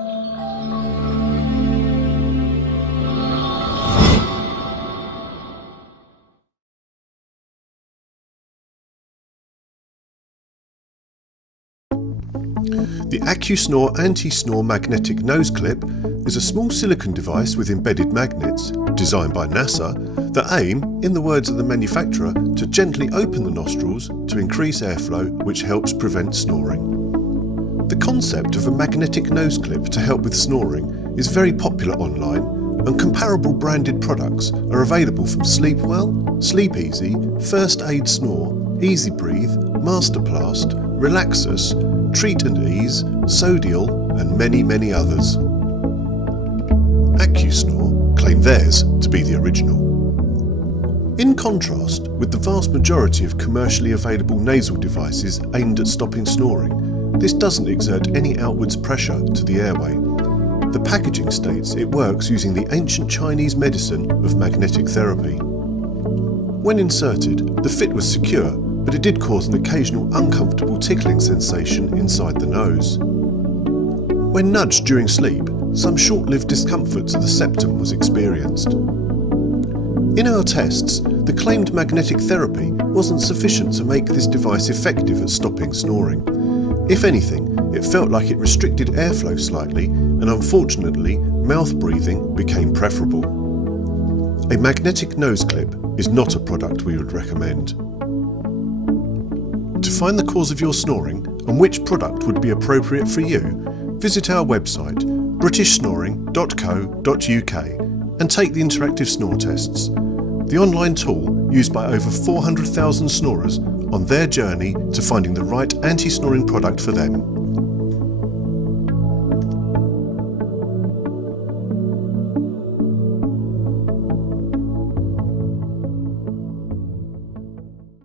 The Acusnore anti-snore magnetic nose clip is a small silicone device with embedded magnets, designed by NASA, that aim, in the words of the manufacturer, to gently open the nostrils to increase airflow, which helps prevent snoring. The concept of a magnetic nose clip to help with snoring is very popular online, and comparable branded products are available from Sleepwell, Sleep Easy, First Aid Snore, Easy Breathe, Masterplast, Relaxus, Treat and Ease, Sodial and many others. Acusnore claim theirs to be the original. In contrast with the vast majority of commercially available nasal devices aimed at stopping snoring, this doesn't exert any outwards pressure to the airway. The packaging states it works using the ancient Chinese medicine of magnetic therapy. When inserted, the fit was secure, but it did cause an occasional uncomfortable tickling sensation inside the nose. When nudged during sleep, some short-lived discomfort to the septum was experienced. In our tests, the claimed magnetic therapy wasn't sufficient to make this device effective at stopping snoring. If anything, it felt like it restricted airflow slightly, and unfortunately, mouth breathing became preferable. A magnetic nose clip is not a product we would recommend. To find the cause of your snoring and which product would be appropriate for you, visit our website britishsnoring.co.uk and take the interactive snore tests, the online tool used by over 400,000 snorers on their journey to finding the right anti-snoring product for them.